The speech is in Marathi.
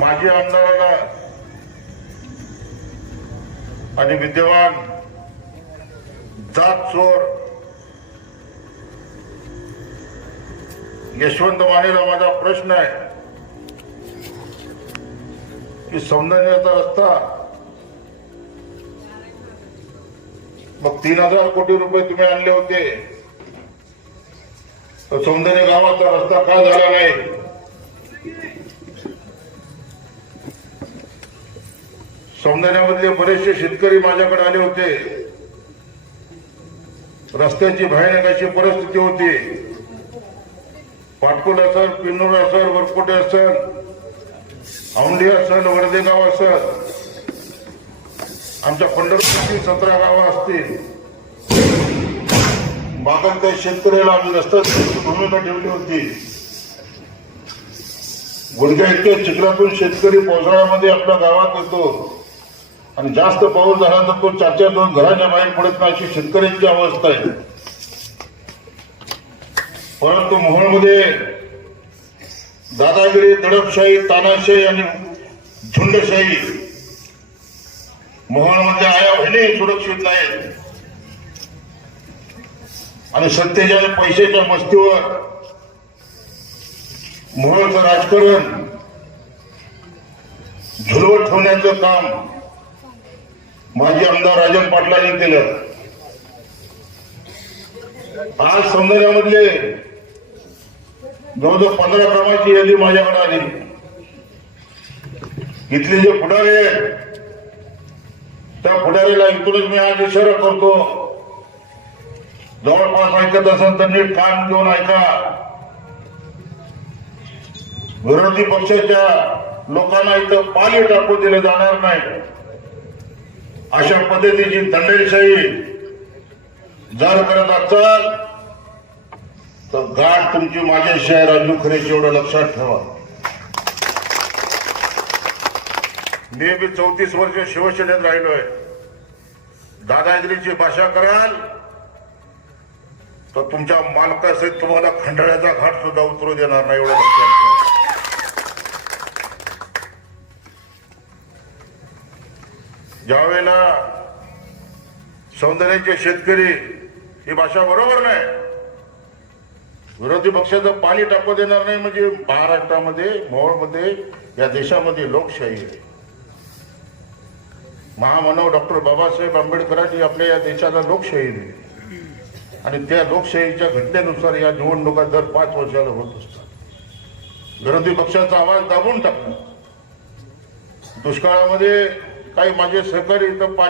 माजी आमदाराला आणि विद्यमान जात चोर यशवंत मानेला माझा प्रश्न आहे की सौंदर्याचा रस्ता मग तीन हजार कोटी रुपये तुम्ही आणले होते. तर सौंदर्य गावाचा रस्ता का झाला नाही? सौंदर्यामधले बरेचसे शेतकरी माझ्याकडे आले होते. रस्त्याची भयानक अशी परिस्थिती होती. पाटकोट असल पिन्नूर असल वरकोटे असेल औंढी असल वर्धेगाव असल आमच्या पंढरपूरची सतरा गावं असतील. बागल काही शेतकऱ्याला आम्ही रस्त्याची भूमिका ठेवली होती. गुडघ्या इतक्या चिखलातून शेतकरी पावसाळ्यामध्ये आपल्या गावात येतो. आणि जास्त पाऊस झाला तर तो चार चार दोन घराच्या बाहेर पडत नाही अशी शेतकऱ्यांची अवस्था आहे. परंतु मोहोळमध्ये दादागिरी दडपशाही तानाशाही आणि झुंडशाही मोहोळमध्ये आया बहिणी सुरक्षित नाहीत. आणि सत्तेच्या पैशाच्या मस्तीवर मोहोळचं राजकारण झुलवत ठेवण्याचं काम माजी आमदार राजन पाटलांनी केलं. आज सौंदर्यामधले जवळजवळ पंधरा कामाची यादी माझ्याकडे आली. इथले जे पुढारे आहेत त्या पुढारीला इथूनच मी आज इशारा करतो. जवळपास ऐकत असेल तर नीट कान घेऊन ऐका. विरोधी पक्षाच्या लोकांना इथं पाणी टाकू दिलं जाणार नाही अशा पद्धतीची दंडेशाही जर करत असाल तर गाठ तुमची माझ्याशी आहे राजू खरेशी एवढं लक्षात ठेवा. मी बी चौतीस वर्ष शिवसेनेत राहिलोय. दादागिरीची भाषा कराल तर तुमच्या मालकासहित तुम्हाला खंडाळ्याचा घाट सुद्धा उतरू देणार नाही एवढं लक्षात. ज्यावेळेला सौंदर्याचे शेतकरी ही भाषा बरोबर नाही विरोधी पक्षाचं पाणी टाकू देणार नाही म्हणजे महाराष्ट्रामध्ये मोहोळमध्ये या देशामध्ये लोकशाही आहे. महामानव डॉक्टर बाबासाहेब आंबेडकरांनी आपल्या या देशाला लोकशाही दिली. आणि त्या लोकशाहीच्या घटनेनुसार या निवडणुका दर पाच वर्षाला होत असतात. विरोधी पक्षाचा आवाज दाबून टाकणं दुष्काळामध्ये काही माझे सहकारी इथं पाणी